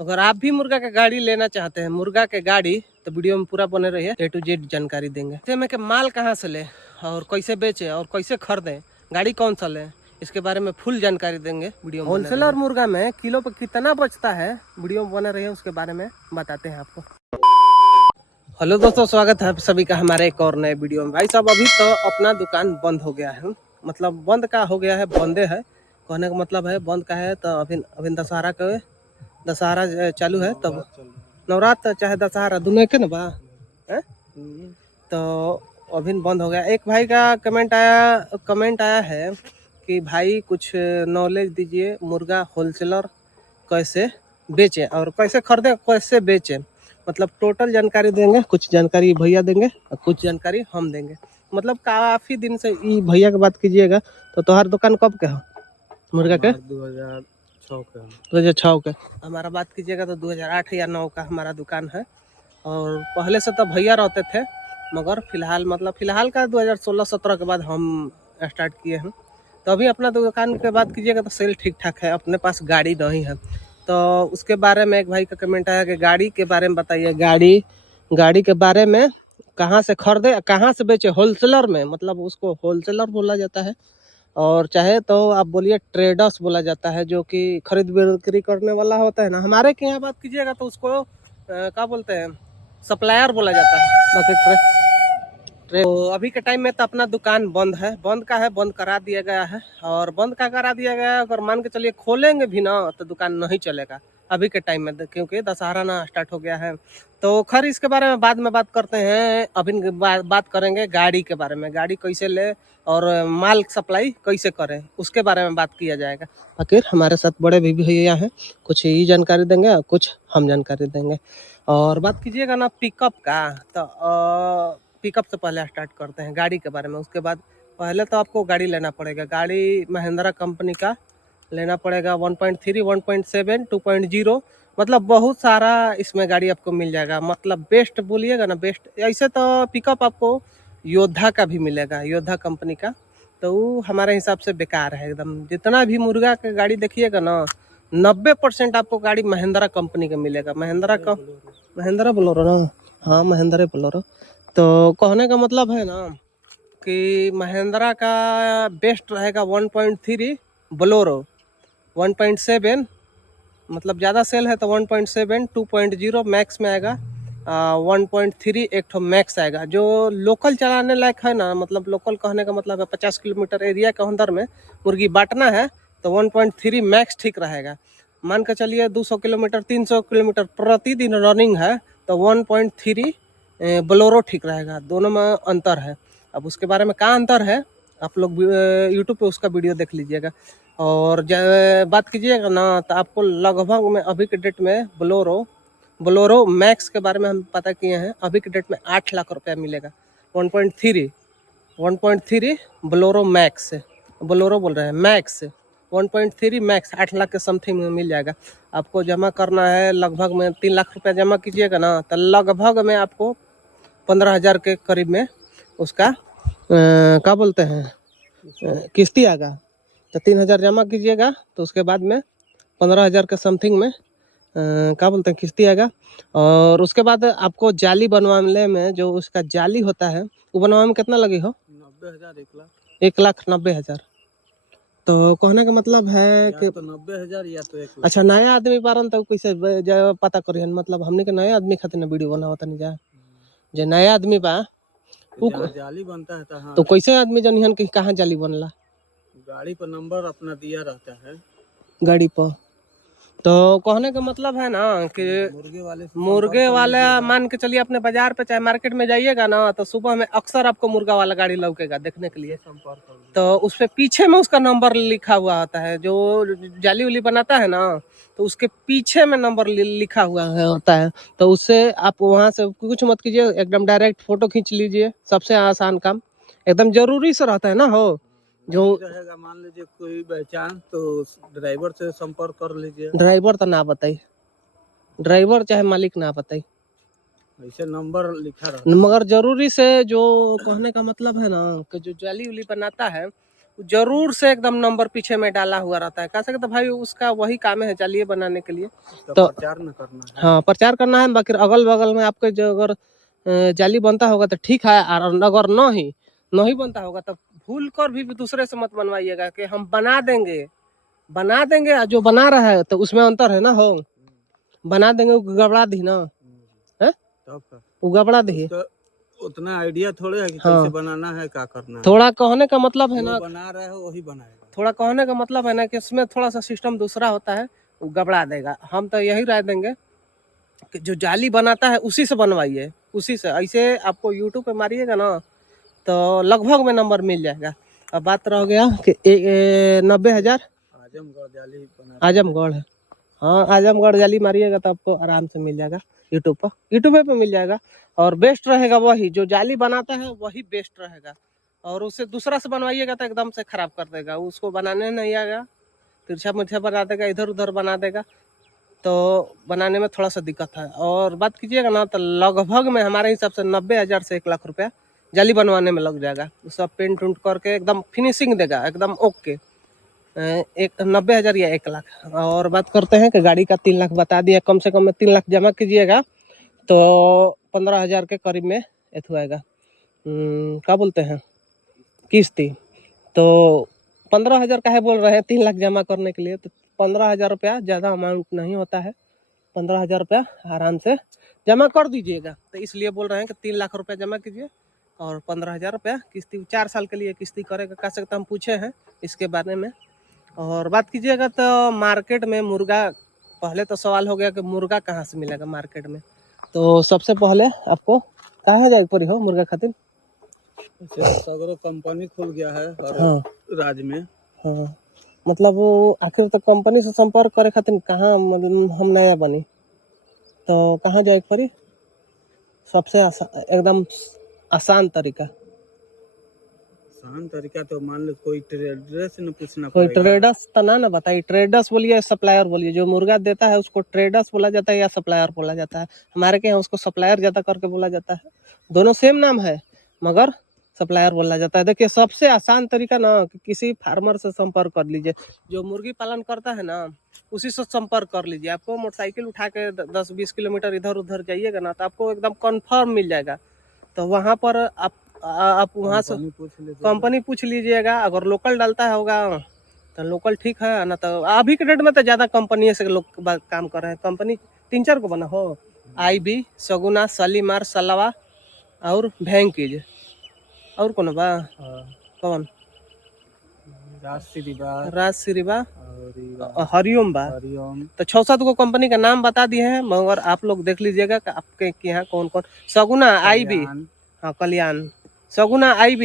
अगर आप भी मुर्गा का गाड़ी लेना चाहते हैं, मुर्गा के गाड़ी, तो वीडियो में पूरा बने रहिए। A to Z जानकारी देंगे। जैसे में कि माल कहाँ से ले और कैसे बेचे और कैसे खरीदें, गाड़ी कौन सा लें, इसके बारे में फुल जानकारी देंगे वीडियो में। होलसेलर मुर्गा में किलो पर कितना बचता है, वीडियो में बने रहिए, उसके बारे में बताते हैं आपको। हेलो दोस्तों, स्वागत है आप सभी का हमारे एक और नए वीडियो में। भाई साहब, अभी तो अपना दुकान बंद हो गया है, मतलब बंद का हो गया है, बंदे है कहने का मतलब है। बंद का है तो अभी दशहरा चालू है, तब नवरात्र चाहे दशहरा दोनों के ना बा है? तो अभी बंद हो गया। एक भाई का कमेंट आया है कि भाई कुछ नॉलेज दीजिए, मुर्गा होलसेलर कैसे बेचें और कैसे खरीदें, कैसे बेचें, मतलब टोटल जानकारी देंगे। कुछ जानकारी भैया देंगे और कुछ जानकारी हम देंगे। मतलब काफ़ी दिन से ये भैया की बात कीजिएगा तो तोहार दुकान कब के हो मुर्गा के? 2006 के। हमारा बात कीजिएगा तो 2008 या 9 का हमारा दुकान है। और पहले से तो भैया रहते थे, मगर फिलहाल का 2016-17 के बाद हम स्टार्ट किए हैं। तो अभी अपना दुकान के बात कीजिएगा तो सेल ठीक ठाक है। अपने पास गाड़ी नहीं है, तो उसके बारे में एक भाई का कमेंट आया कि गाड़ी के बारे में बताइए। गाड़ी के बारे में कहाँ से खरीदे, कहाँ से बेचे। होलसेलर में मतलब उसको होलसेलर बोला जाता है, और चाहे तो आप बोलिए ट्रेडर्स बोला जाता है, जो कि खरीद बिक्री करने वाला होता है ना। हमारे के यहाँ बात कीजिएगा तो उसको क्या बोलते हैं, सप्लायर बोला जाता है। बाकी तो अभी के टाइम में तो अपना दुकान बंद है, बंद करा दिया गया है। और बंद का करा दिया गया है, अगर मान के चलिए खोलेंगे भी ना तो दुकान नहीं चलेगा अभी के टाइम में, क्योंकि दशहरा ना स्टार्ट हो गया है। तो खैर इसके बारे में बाद में बात करते हैं। अभी बात करेंगे गाड़ी के बारे में, गाड़ी कैसे ले और माल सप्लाई कैसे करें, उसके बारे में बात किया जाएगा। आखिर हमारे साथ बड़े भी भैया हैं, कुछ ये जानकारी देंगे और कुछ हम जानकारी देंगे। और बात कीजिएगा ना पिकअप का, तो पिकअप से पहले स्टार्ट करते हैं गाड़ी के बारे में। उसके बाद पहले तो आपको गाड़ी लेना पड़ेगा। गाड़ी महिंद्रा कंपनी का लेना पड़ेगा। 1.3, 1.7, 2.0, मतलब बहुत सारा इसमें गाड़ी आपको मिल जाएगा। मतलब बेस्ट बोलिएगा ना, बेस्ट ऐसे तो पिकअप आपको योद्धा का भी मिलेगा, योद्धा कंपनी का। तो वो हमारे हिसाब से बेकार है एकदम। जितना भी मुर्गा का गाड़ी देखिएगा ना, 90% आपको गाड़ी महिंद्रा कंपनी का मिलेगा। महिंद्रा बोलोरो ना, हाँ महिंद्रा बोलोरो। तो कहने का मतलब है ना कि महिंद्रा का बेस्ट रहेगा 1.3 बोलोरो, 1.7 मतलब ज़्यादा सेल है तो 1.7, 2.0 मैक्स में आएगा, 1.3 एक ठो मैक्स आएगा। जो लोकल चलाने लायक है ना, मतलब लोकल कहने का मतलब है 50 किलोमीटर एरिया के अंदर में मुर्गी बांटना है तो 1.3 मैक्स ठीक रहेगा। मान के चलिए 200 किलोमीटर 300 किलोमीटर प्रतिदिन रनिंग है तो 1.3 बोलोरो ठीक रहेगा। दोनों में अंतर है। अब उसके बारे में क्या अंतर है आप लोग यूट्यूब पे उसका वीडियो देख लीजिएगा। और बात कीजिएगा ना तो आपको लगभग में अभी के डेट में बोलोरो मैक्स के बारे में हम पता किए हैं, अभी के डेट में 8 लाख रुपया मिलेगा। 1.3 बोलोरो मैक्स, बोलोरो बोल रहे हैं मैक्स, 1.3 मैक्स 8 लाख के समथिंग में मिल जाएगा। आपको जमा करना है लगभग में 3 लाख रुपया जमा कीजिएगा ना, तो लगभग में आपको 15,000 के करीब में उसका क्या बोलते हैं किस्ती आएगा। तो 3,000 जमा कीजिएगा तो उसके बाद में 15,000 के समथिंग में क्या बोलते हैं किस्ती आएगा। और उसके बाद आपको जाली बनवाने में, जो उसका जाली होता है वो बनवाने में कितना लगी हो? 90,000, 1,90,000। तो कहने का मतलब है कि तो 90,000 या तो 1 लाख। अच्छा, नया आदमी पारन तो कैसे पता करिए, मतलब हमने के नया आदमी खातिर वीडियो बनावत नहीं जा, जो नया आदमी बा जाली बनता है हाँ। तो कैसे आदमी जनिहन कि कहाँ जाली बनला? गाड़ी पर नंबर अपना दिया रहता है गाड़ी पर। तो कहने का मतलब है ना कि मुर्गे वाला मान के चलिए अपने बाजार पे चाहे मार्केट में जाइएगा ना, तो सुबह में अक्सर आपको मुर्गा वाला गाड़ी लौकेगा देखने के लिए। तो उस पे पीछे में उसका नंबर लिखा हुआ होता है। जो जाली उली बनाता है ना, तो उसके पीछे में नंबर लिखा हुआ होता है। तो उससे आप वहां से कुछ मत कीजिए, एकदम डायरेक्ट फोटो खींच लीजिए। सबसे आसान काम, एकदम जरूरी से रहता है ना हो। जो रहेगा मान लीजिए कोई पहचान तो ड्राइवर से संपर्क कर लीजिए। ड्राइवर तो ना बताई, ड्राइवर चाहे मालिक ना बताई, ऐसे नंबर लिखा रहता है। मगर जरूरी से जो कहने का मतलब है ना कि जो जाली उली बनाता है जरूर से एकदम नंबर पीछे में डाला हुआ रहता है। कह सकते भाई उसका वही काम है जाली बनाने के लिए, उसका तो प्रचार न करना है। हाँ प्रचार करना है। बाकी अगल बगल में आपके जो अगर जाली बनता होगा तो ठीक है, और अगर नहीं बनता होगा तो भूल कर भी दूसरे से मत बनवाइएगा कि हम बना देंगे और जो बना रहा है तो उसमें अंतर है ना। हो बना देंगे वो गड़बड़ा दी ना है, तब का वो गड़बड़ा दी। उसका उतना आइडिया थोड़े है कि हाँ। कैसे बनाना है, क्या करना है। थोड़ा कहने का मतलब है जो ना, बना रहा है वही बनाएगा। थोड़ा कहने का मतलब है ना कि उसमें थोड़ा सा सिस्टम दूसरा होता है, वो गड़बड़ा देगा। हम तो यही राय देंगे कि जो जाली बनाता है उसी से बनवाइए, उसी से। ऐसे आपको यूट्यूब पे मारिएगा ना तो लगभग में नंबर मिल जाएगा। अब बात रह गया कि 90,000 आजमगढ़ जाली बना आजमगढ़ है। हाँ आजमगढ़ जाली मारिएगा तो आपको आराम से मिल जाएगा यूट्यूब पे मिल जाएगा। और बेस्ट रहेगा वही जो जाली बनाता है, वही बेस्ट रहेगा। और उसे दूसरा से बनवाइएगा तो एकदम से खराब कर देगा, उसको बनाने नहीं आएगा, तिरछा मिर्छा बना देगा, इधर उधर बना देगा, तो बनाने में थोड़ा सा दिक्कत है। और बात कीजिएगा ना तो लगभग में हमारे हिसाब से 90,000 से 1 लाख रुपया जाली बनवाने में लग जाएगा। सब पेंट उंट करके एकदम फिनिशिंग देगा, एकदम ओके। 90,000 या 1 लाख। और बात करते हैं कि गाड़ी का 3 लाख बता दिया, कम से कम में 3 लाख जमा कीजिएगा तो 15,000 के करीब में एथु आएगा, क्या बोलते हैं, किस्ती। तो 15,000 का है बोल रहे हैं 3 लाख जमा करने के लिए, तो 15,000 रुपया ज़्यादा अमाउंट नहीं होता है। 15,000 रुपया आराम से जमा कर दीजिएगा। तो इसलिए बोल रहे हैं कि 3 लाख रुपया जमा कीजिए और 15,000 रुपया किस्ती 4 साल के लिए किस्ती करेगा। कह सकते हम पूछे हैं इसके बारे में। और बात कीजिएगा तो मार्केट में मुर्गा, पहले तो सवाल हो गया कि मुर्गा कहाँ से मिलेगा मार्केट में। तो सबसे पहले आपको कहाँ जाए पड़ी हो मुर्गा खातिर? सगरो कंपनी खुल गया है हर हाँ राज्य में। हाँ, मतलब वो आखिर तो कंपनी से संपर्क करे खातिर कहाँ, मतलब हम नया बनी तो कहाँ जाए पड़ी? सबसे एकदम आसान तरीका तो मान लो कोई ट्रेडर से न पूछना कोई पड़ेगा। ट्रेडर्स तो ना बताइए, ट्रेडर्स बोलिए सप्लायर बोलिए। जो मुर्गा देता है उसको ट्रेडर्स बोला जाता है या सप्लायर बोला जाता है? हमारे के यहाँ उसको सप्लायर ज्यादा करके बोला जाता है। दोनों सेम नाम है मगर सप्लायर बोला जाता है। देखिए सबसे आसान तरीका ना कि किसी फार्मर से संपर्क कर लीजिए, जो मुर्गी पालन करता है ना उसी से संपर्क कर लीजिए। आपको मोटरसाइकिल उठा के 10-20 किलोमीटर इधर उधर जाइएगा ना तो आपको एकदम कंफर्म मिल जाएगा। तो वहाँ पर आप वहाँ से कंपनी पूछ लीजिएगा। अगर लोकल डालता है होगा तो लोकल ठीक है ना, तो अभी के डेट में तो ज़्यादा कंपनी से लोग काम कर रहे हैं। कंपनी 3-4 को बना हो, IB, सगुना, शालीमार, सलावा और भैंकीज, और कौन बा? कौन? राजश्री बा और हरिओम बा। तो 6-7 को कंपनी का नाम बता दिए हैं, मगर आप लोग देख लीजिएगा कि आपके यहाँ कौन कौन। सगुना, IB, हाँ कल्याण, सगुना, IB,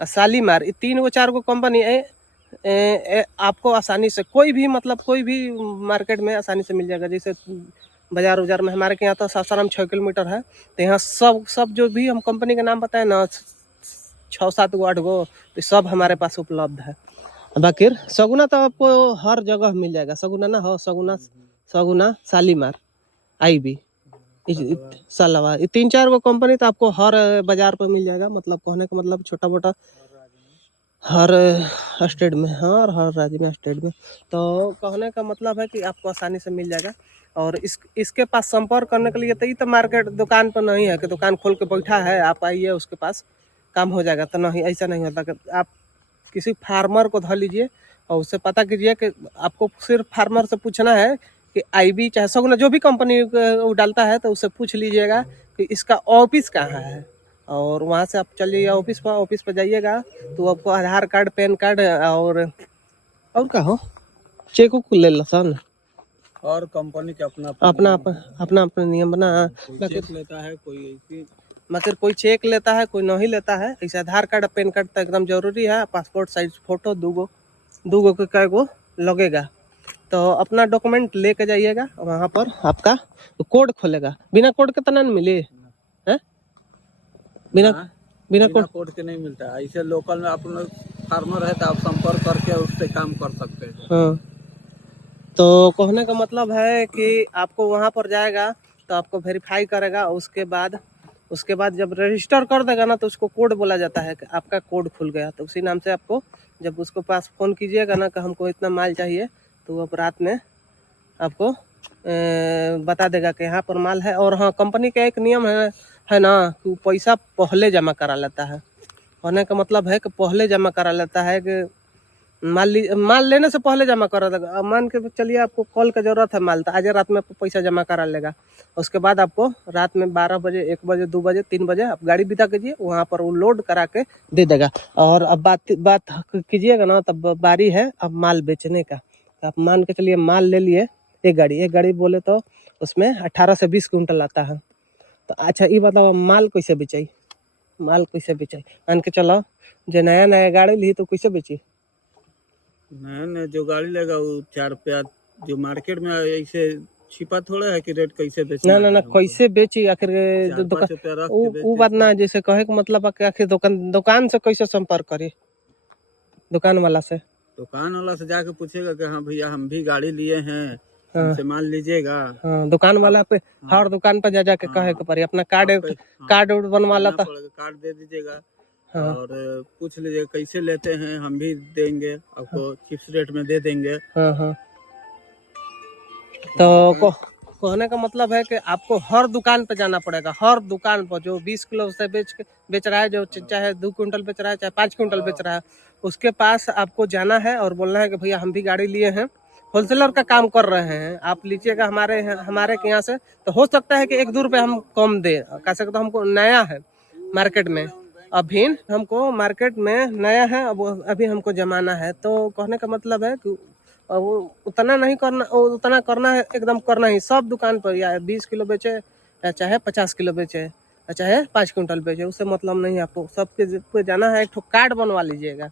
शालीमार, ये 3-4 को कंपनी आपको आसानी से कोई भी मार्केट में आसानी से मिल जाएगा। जैसे बाजार उजार में हमारे के यहाँ तो सासाराम 6 किलोमीटर है, तो यहाँ सब जो भी हम कंपनी का नाम बताए ना 6-7 गो 8 गो, तो सब हमारे पास उपलब्ध है। बाकी सगुना तो आपको हर जगह मिल जाएगा। सगुना ना हो, सगुना, शालीमार, IB, सलावा, ये 3-4 को कंपनी तो आपको हर बाजार पर मिल जाएगा। मतलब कहने का मतलब छोटा मोटा हर स्टेट में, हाँ हर राज्य में, स्टेट में। तो कहने का मतलब है कि आपको आसानी से मिल जाएगा। और इसके पास संपर्क करने के लिए तो ये तो मार्केट दुकान पर नहीं है कि दुकान खोल के बैठा है आप आइए उसके पास काम हो जाएगा, तो नहीं, ऐसा नहीं होता। कि आप किसी फार्मर को धर लीजिए और उससे पता कीजिए कि आपको सिर्फ फार्मर से पूछना है कि IB चाहे सगुना जो भी कंपनी डालता है, तो उससे पूछ लीजिएगा कि इसका ऑफिस कहाँ है। और वहाँ से आप चलिए ऑफिस पर जाइएगा तो आपको आधार कार्ड, पैन कार्ड और क्या हो, चेक उक ले सन। और कंपनी के अपना नियम बना, चेक लेता है कोई ऐसी, मगर कोई चेक लेता है कोई नहीं लेता है। ऐसे आधार कार्ड पैन कार्ड तो एकदम जरूरी है। पासपोर्ट साइज फोटो 2 गो के कई गो लगेगा। तो अपना डॉक्यूमेंट लेके जाइएगा, वहाँ पर आपका कोड खोलेगा। बिना कोड के तो नहीं मिले है, बिना कोड के नहीं मिलता है। ऐसे लोकल में आप फार्मर है तो आप संपर्क करके उससे काम कर सकते हैं। हाँ, तो कहने का मतलब है कि आपको वहाँ पर जाएगा तो आपको वेरीफाई करेगा, उसके बाद उसके बाद जब रजिस्टर कर देगा ना तो उसको कोड बोला जाता है कि आपका कोड खुल गया। तो उसी नाम से आपको जब उसको पास फ़ोन कीजिएगा ना कि हमको इतना माल चाहिए, तो वो रात में आपको बता देगा कि यहाँ पर माल है। और हाँ, कंपनी का एक नियम है ना कि वो पैसा पहले जमा करा लेता है। कहने का मतलब है कि पहले जमा करा लेता है कि माल लेने से पहले जमा करा देगा। अब मान के चलिए आपको कॉल का ज़रूरत है माल, तो आज रात में आपको पैसा जमा करा लेगा। उसके बाद आपको रात में 12 बजे, 1 बजे, 2 बजे, 3 बजे आप गाड़ी विदा कीजिए, वहाँ पर वो लोड करा के दे देगा। और अब बात कीजिएगा ना, तब बारी है अब माल बेचने का। तो आप मान के चलिए माल ले लिए एक गाड़ी बोले तो उसमें 18 से 20 कुंटल आता है। तो अच्छा ये बताओ माल कैसे बेचाई? मान के चलो जो नया गाड़ी ली तो कैसे बेची? नया जो गाड़ी लेगा वो 4 रुपया, जो मार्केट में ऐसे छिपा थोड़ा है कि रेट कैसे बेचना ना कैसे बेची आखिर? रुपया वो बात ना, जैसे कहे का मतलब है आखिर दुकान से कैसे संपर्क करी? दुकान वाला से जाके पूछेगा कि हाँ भैया हम भी गाड़ी लिए हैं, हमसे माल लीजिएगा। हाँ, दुकान वाला पे हर दुकान पर जाके कहे के पड़ी, अपना कार्ड बनवा लाता, कार्ड दे दीजिएगा। और पूछ लीजिए कैसे लेते हैं, हम भी देंगे आपको, चिप्स रेट में दे देंगे। तो कहने का मतलब है कि आपको हर दुकान पे जाना पड़ेगा। हर दुकान पर जो 20 किलो से बेच रहा है, जो चाहे 2 कुंटल बेच रहा है, चाहे 5 कुंटल बेच रहा है, उसके पास आपको जाना है और बोलना है कि भैया हम भी गाड़ी लिए हैं, होलसेलर का काम कर रहे हैं, आप लीजिएगा हमारे के यहाँ से। तो हो सकता है कि 1-2 रुपये हम कम दे, कह सकते तो हमको नया है मार्केट में, अभी हमको मार्केट में नया है, अब अभी हमको जमाना है। तो कहने का मतलब है कि वो उतना नहीं करना, उतना करना है, एकदम करना ही सब दुकान पर, या 20 किलो बेचे, या चाहे 50 किलो बेचे, या चाहे 5 कुंटल बेचे, उससे मतलब नहीं। आपको सबके पे जाना है, एक ठो कार्ड बनवा लीजिएगा,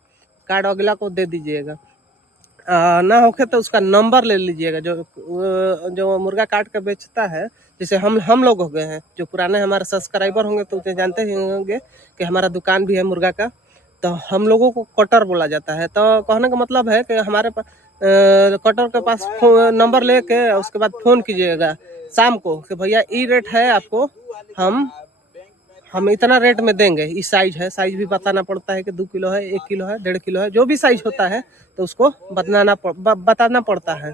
कार्ड अगला को दे दीजिएगा। ना होके तो उसका नंबर ले लीजिएगा, जो मुर्गा काट के बेचता है। जैसे हम लोग हो गए हैं, जो पुराने हमारे सब्सक्राइबर होंगे तो उसे जानते ही होंगे कि हमारा दुकान भी है मुर्गा का, तो हम लोगों को कटर बोला जाता है। तो कहने का मतलब है कि हमारे पास कटर के पास नंबर लेके उसके बाद फ़ोन कीजिएगा शाम को कि भैया ये रेट है, आपको हम इतना रेट में देंगे, इस साइज है। साइज भी बताना पड़ता है कि 2 किलो है, 1 किलो है, 1.5 किलो है, जो भी साइज होता है तो उसको बताना पड़ता है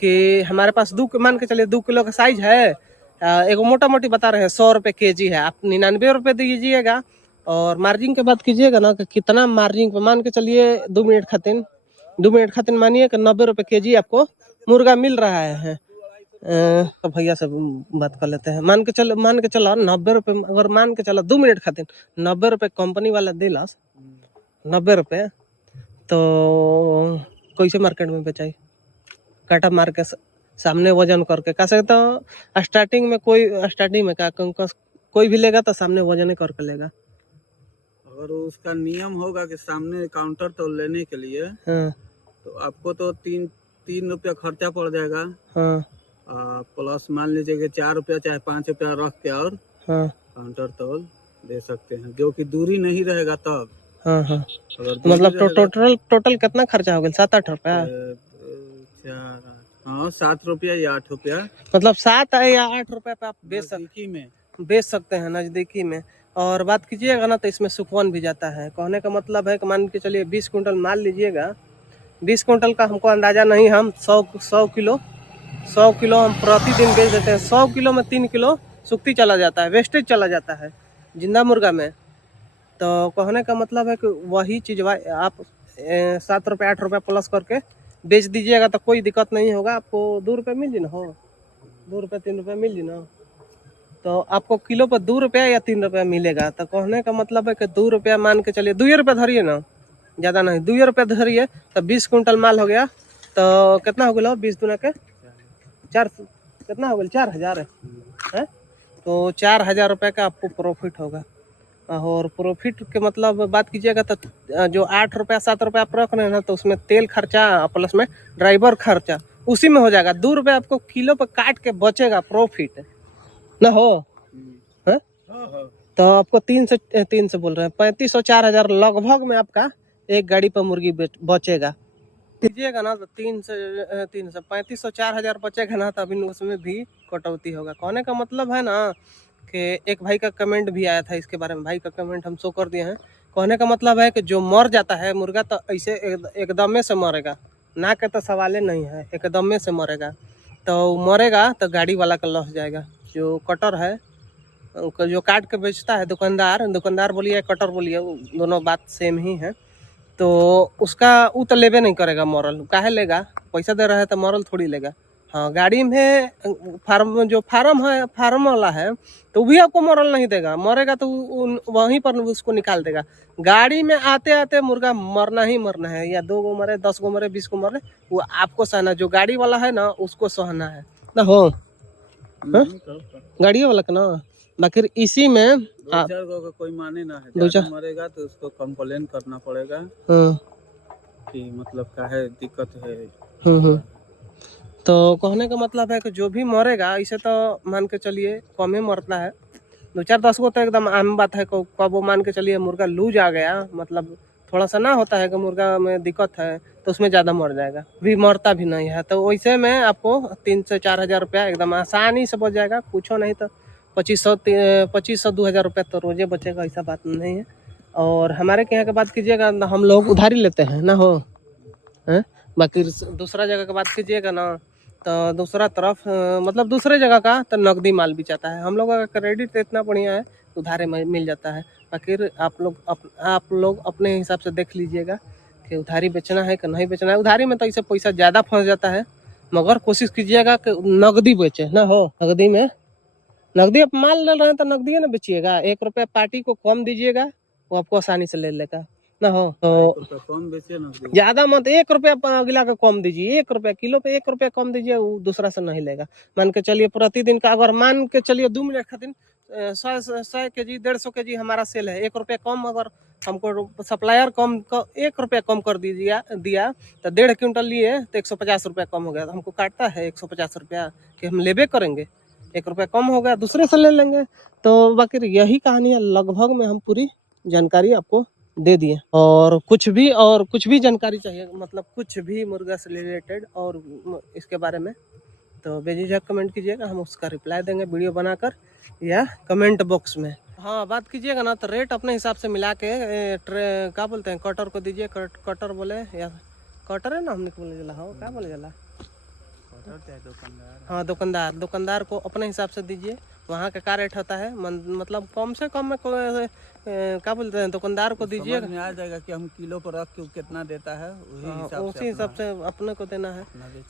कि हमारे पास मान के चलिए 2 किलो का साइज है। एक मोटा मोटी बता रहे हैं 100 रुपये केजी है, आप 99 रुपये दीजिएगा। और मार्जिन की बात कीजिएगा ना कि कितना मार्जिन पे, मान के चलिए 2 मिनट खातिर मानिए कि 90 रुपये केजी आपको मुर्गा मिल रहा है। तो भैया से बात कर लेते हैं। मान के चलो 90 रुपये, अगर मान के चलो 2 मिनट खातिर 90 रुपये कंपनी वाला दिलास, 90 रुपये, तो कैसे मार्केट में बेचाई? काटा मार के सामने वजन करके, कह सकते हो स्टार्टिंग में कोई भी लेगा तो सामने वजन ही करके लेगा। अगर उसका नियम होगा कि सामने काउंटर तो लेने के लिए, तो आपको तो 3 रुपया खर्चा पड़ जाएगा। प्लस मान लीजिए कि 4 रुपया चाहे 5 रुपया रख के और काउंटर तोल दे सकते हैं, जो कि दूरी नहीं रहेगा तब। तो मतलब टोटल कितना खर्चा हो गया? 7-8 रुपया? 7 रुपया या 8 रुपया, मतलब 7 या 8 रुपये पे आप बेच सकते हैं नज़दीकी में। और बात कीजिएगा ना तो इसमें सुकून भी जाता है। कहने का मतलब है कि मान के चलिए 20 कुंटल माल लीजिएगा, 20 कुंटल का हमको अंदाज़ा नहीं, हम 100 किलो हम प्रतिदिन बेच देते हैं। 100 किलो में 3 किलो सुक्ति चला जाता है, वेस्टेज चला जाता है जिंदा मुर्गा में। तो कहने का मतलब है कि वही चीज़ आप 7 रुपये 8 रुपये प्लस करके बेच दीजिएगा तो कोई दिक्कत नहीं होगा। आपको 2 रुपये मिल जी ना, 2 रुपये 3 रुपये मिल जी ना, तो आपको किलो पर 2 रुपया या 3 रुपया मिलेगा। तो कहने का मतलब है कि 2 रुपया मान के चलिए, 2 रुपये धरिए ना, ज़्यादा नहीं, 2 रुपये धरिए, तो 20 कुंटल माल हो गया। तो कितना हो गया? 20 दूना के 4, कितना हो गया? 4000 है। तो 4000 रुपये का आपको प्रॉफिट होगा। और प्रॉफिट के मतलब बात कीजिएगा तो जो 8 रुपया 7 रुपया आप रख रहे हैं ना, तो उसमें तेल खर्चा प्लस में ड्राइवर खर्चा उसी में हो जाएगा। 2 रुपये आपको किलो पर काट के बचेगा, प्रॉफिट ना हो है। तो आपको 3 से बोल रहे हैं 3500 4000 लगभग में आपका एक गाड़ी पर मुर्गी बचेगा। लीजिएगा ना तो 3 से 3500 4000 बचेगा ना, तो अभी उसमें भी कटौती होगा। कहने का मतलब है ना कि एक भाई का कमेंट भी आया था इसके बारे में, भाई का कमेंट हम शो कर दिए हैं। कहने का मतलब है कि जो मर जाता है मुर्गा तो ऐसे एकदम में से मरेगा, ना के तो सवाल नहीं है, एकदम में से मरेगा। तो मरेगा तो गाड़ी वाला का लॉस जाएगा। जो कटर है जो काट के बेचता है दुकानदार बोलिए कटर बोलिए, दोनों बात सेम ही है। तो उसका वो तो लेबे नहीं करेगा मॉरल, काहे लेगा, पैसा दे रहा है तो मॉरल थोड़ी लेगा। हाँ, गाड़ी में फार्म है, फार्म वाला है तो भी आपको मॉरल नहीं देगा, मरेगा तो वहीं पर उसको निकाल देगा। गाड़ी में आते आते मुर्गा मरना ही मरना है, या 2 गो मरे, 10 गो मरे, 20 गो मरे, वो आपको सहना, जो गाड़ी वाला है ना उसको सहना है ना। हो गाड़ी वाला का ना, बाकी इसी में का कोई माने ना है, ज्यादा मरेगा तो उसको कंप्लेन करना पड़ेगा कि मतलब काहे दिक्कत है। तो कहने का मतलब है कि जो भी मरेगा इसे तो मान के चलिए कम ही मरता है, 2-4-10 गो तो एकदम आम बात है। कब वो मान के चलिए मुर्गा लूज आ गया, मतलब थोड़ा सा ना होता है कि मुर्गा में दिक्कत है तो उसमें ज़्यादा मर जाएगा, भी मरता भी नहीं है। तो वैसे में आपको 3 से 4 हज़ार रुपया एकदम आसानी से बच जाएगा, कुछ नहीं तो 2500-2000 रुपया तो रोजे बचेगा, ऐसा बात नहीं है। और हमारे यहाँ की बात कीजिएगा हम लोग उधारी लेते हैं ना, हो है। बाकी दूसरा जगह की बात कीजिएगा ना तो दूसरा तरफ मतलब दूसरे जगह का तो नकदी माल भी जाता है। हम लोगों का क्रेडिट इतना बढ़िया है, उधारे मिल जाता है। बाकी आप लोग अपने हिसाब से देख लीजिएगा कि उधारी बेचना है कि नहीं बेचना है। उधारी में तो इससे पैसा ज़्यादा फंस जाता है, मगर कोशिश कीजिएगा कि नकदी बेचे ना। हो नकदी में, नकदी आप माल ले रहे हैं तो नकदी ना बेचिएगा। 1 रुपया पार्टी को कम दीजिएगा, वो आपको आसानी से ले लेगा ना। हो तो कम बेचिए ना, ज्यादा मत, 1 रुपया अगला का कम दीजिए, 1 रुपया किलो पे 1 रुपया कम दीजिए, वो दूसरा से नहीं लेगा। मान के चलिए प्रतिदिन का, अगर मान के चलिए 2 मिनट खातिर 100 केजी 150 केजी हमारा सेल है, 1 रुपया कम अगर हमको सप्लायर 1 रुपया कम कर दिया तो 1.5 क्विंटल लिए तो 150 रुपया कम हो गया। तो हमको काटता है 150 रुपया कि हम लेबे करेंगे, 1 रुपया कम हो गया, दूसरे से ले लेंगे। तो बाकी यही कहानी है, लगभग में हम पूरी जानकारी आपको दे दिए। और कुछ भी जानकारी चाहिए, मतलब कुछ भी मुर्गा से रिलेटेड और इसके बारे में, तो बेझिझक कमेंट कीजिएगा, हम उसका रिप्लाई देंगे वीडियो बनाकर या कमेंट बॉक्स में। हाँ, बात कीजिएगा ना तो रेट अपने हिसाब से मिला के क्या बोलते हैं, कटर को दीजिए, कटर बोले या कटर है ना, हमने बोले जला, हाँ क्या बोले जला, हाँ दुकानदार को अपने हिसाब से दीजिए। वहाँ का रेट होता है, मतलब कम से कम में क्या बोलते हैं, दुकानदार को दीजिए, में आ जाएगा कि हम किलो पर रख के कितना देता है, उसी हिसाब से अपने को देना है।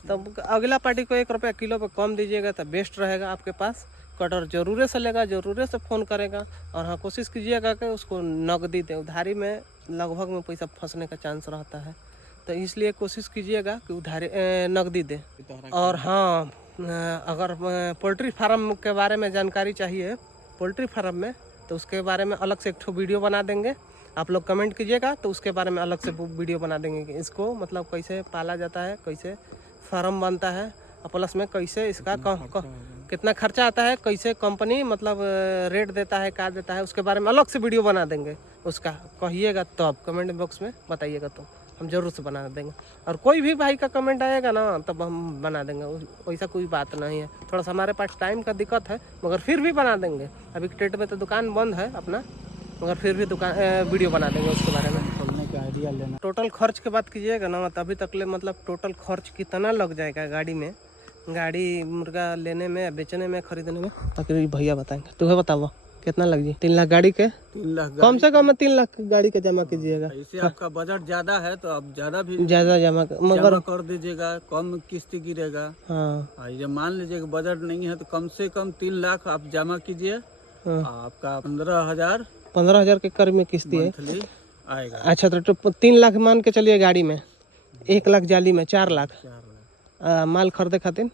तब अगला पार्टी को 1 रुपया किलो पे कम दीजिएगा तो बेस्ट रहेगा आपके पास। कटर जरूर से लेगा, जरूर से फ़ोन करेगा। और हाँ, कोशिश कीजिएगा कि उसको नकदी दे, उधारी में लगभग में पैसा फंसने का चांस रहता है, तो इसलिए कोशिश कीजिएगा कि उधारी नकदी दे। और हाँ, अगर पोल्ट्री फार्म के बारे में जानकारी चाहिए पोल्ट्री फार्म में, तो उसके बारे में अलग से एक ठो वीडियो बना देंगे। आप लोग कमेंट कीजिएगा तो उसके बारे में अलग से वीडियो बना देंगे कि इसको मतलब कैसे पाला जाता है, कैसे फार्म बनता है, और प्लस में कैसे इसका कितना खर्चा आता है, कैसे कंपनी मतलब रेट देता है, क्या देता है, उसके बारे में अलग से वीडियो बना देंगे। उसका कहिएगा तो आप कमेंट बॉक्स में बताइएगा तो हम जरूर से बना देंगे। और कोई भी भाई का कमेंट आएगा ना तब हम बना देंगे, वैसा कोई बात नहीं है। थोड़ा सा हमारे पास टाइम का दिक्कत है, मगर फिर भी बना देंगे। अभी डेट में तो दुकान बंद है अपना, मगर फिर भी वीडियो बना देंगे उसके बारे में। खोलने का आइडिया लेना। टोटल खर्च की बात कीजिएगा ना तो अभी तक ले मतलब टोटल खर्च कितना लग जाएगा गाड़ी में, गाड़ी मुर्गा लेने में, बेचने में, खरीदने में, ताकि भैया बताएंगे। तुम्हें बताओ कितना लग जी? 3 लाख गाड़ी के, 3 लाख कम से कम 3 लाख गाड़ी के जमा कीजिएगा। इससे आपका बजट ज्यादा है तो आप ज्यादा जमा मगर कर दीजिएगा, कम किस्त गिरेगा। हाँ, ये मान लीजिए बजट नहीं है तो कम से कम 3 लाख आप जमा कीजिए। आपका 15,000 के करीब में किस्ती है आएगा। अच्छा, तो 3 लाख मान के चलिए गाड़ी में, 1 लाख जाली में, 4 लाख माल खरीदे खातिर।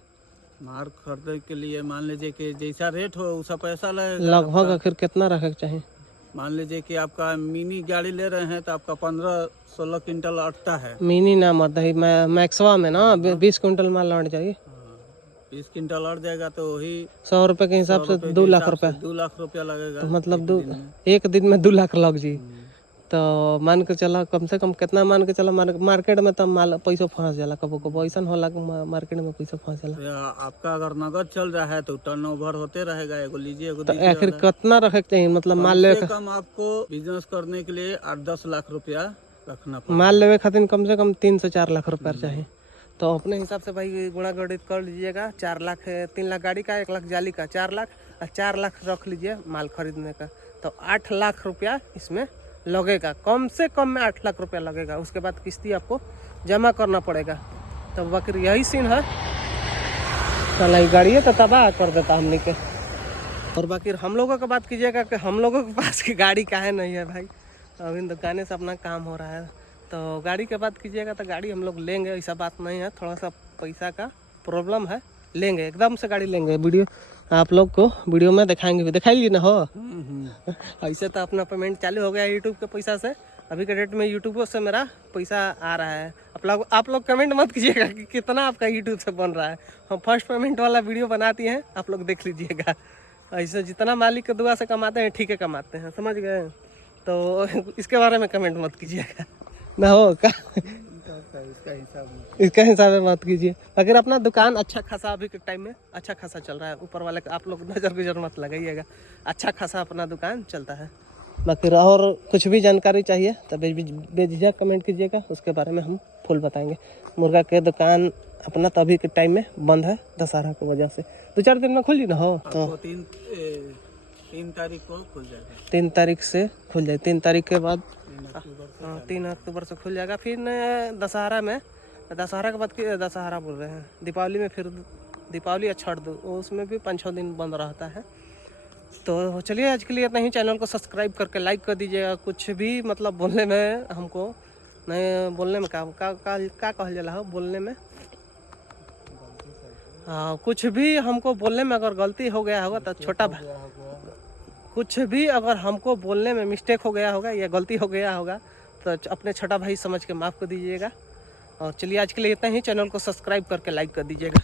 माल खरीदे के लिए मान लीजिए कि जैसा रेट हो वैसा पैसा लगेगा। लगभग आखिर कितना रखे के चाहिए? मान लीजिए कि आपका मिनी गाड़ी ले रहे हैं तो आपका 15-16 क्विंटल अटता है। मिनी ना मत है, मैक्सवा में ना 20 क्विंटल माल लौट जाएगी। 20 क्विंटल अट जाएगा तो वही 100 रुपए के हिसाब से 2 लाख रुपया, 2 लाख रुपया लगेगा। तो मतलब एक दिन में 2 लाख लग जी। तो मान के चला कम से कम कितना, मान के चला मार्केट में तो माल पैसा फंस जाला, कबो कबो ऐसा होला मार्केट में पैसा फंस जाला। आपका अगर नगद चल रहा है तो टर्नओवर होते रहेगा, एगो लीजिए एगो तो आखिर कितना रखे के चाहिए, मतलब माल ले कम आपको बिजनेस करने के लिए 8-10 लाख रुपया रखना पड़ेगा। माल लेवे खातिर कम से कम 3 से 4 लाख रुपया चाहिए। तो अपने हिसाब से भाई गुणा गणित कर लीजिएगा। 4 लाख, 3 लाख गाड़ी का, 1 लाख जाली का, 4 लाख और 4 लाख रख लीजिए माल खरीदने का, तो 8 लाख रुपया इसमें लगेगा, कम से कम में 8 लाख रुपया लगेगा। उसके बाद किस्ती आपको जमा करना पड़ेगा। तो बाकी यही सीन है, चला गाड़ी तो तबाह कर देता हमने के। और बाकी हम लोगों की बात कीजिएगा कि हम लोगों के पास की गाड़ी काहे नहीं है भाई, अभी दुकाने से अपना काम हो रहा है। तो गाड़ी की बात कीजिएगा तो गाड़ी हम लोग लेंगे, ऐसा बात नहीं है, थोड़ा सा पैसा का प्रॉब्लम है, लेंगे एकदम से गाड़ी लेंगे। वीडियो आप लोग को वीडियो में दिखाएंगे, दिखाइए ना हो। ऐसे तो अपना पेमेंट चालू हो गया यूट्यूब के पैसा से, अभी के डेट में यूट्यूब से मेरा पैसा आ रहा है। आप लोग कमेंट मत कीजिएगा कि कितना आपका यूट्यूब से बन रहा है, हम फर्स्ट पेमेंट वाला वीडियो बनाती हैं, आप लोग देख लीजिएगा। ऐसे जितना मालिक के दुआ से कमाते हैं ठीक है कमाते हैं, समझ गए। तो इसके बारे में कमेंट मत कीजिएगा ना हो का, इसका हिसाब में मत कीजिए। अगर अपना दुकान अच्छा खासा अभी के टाइम में अच्छा खासा चल रहा है, ऊपर वाले का आप लोग नज़र गुजर मत लगाइएगा, अच्छा खासा अपना दुकान चलता है। बाकी और कुछ भी जानकारी चाहिए तो बेझिझक कमेंट कीजिएगा, उसके बारे में हम फुल बताएंगे। मुर्गा के दुकान अपना तो अभी के टाइम में बंद है दशहरा की वजह से, 2-4 दिन में खुली ना हो तो 3 तारीख को खुल जाएगा। 3 तारीख से खुल जाए, 3 तारीख के बाद 3 अक्टूबर से खुल जाएगा। फिर दशहरा में, दशहरा के बाद दशहरा बोल रहे हैं, दीपावली में, फिर दीपावली या छठ दो, उसमें भी 5-6 दिन बंद रहता है। तो चलिए आज के लिए इतना ही। चैनल को सब्सक्राइब करके लाइक कर दीजिएगा। कुछ भी मतलब बोलने में हमको नहीं, बोलने में का कहल जाला हो, बोलने में हाँ, कुछ भी हमको बोलने में अगर गलती हो गया होगा तो छोटा भाई, कुछ भी अगर हमको बोलने में मिस्टेक हो गया होगा या गलती हो गया होगा तो अपने छोटा भाई समझ के माफ़ कर दीजिएगा। और चलिए आज के लिए इतना ही। चैनल को सब्सक्राइब करके लाइक कर दीजिएगा।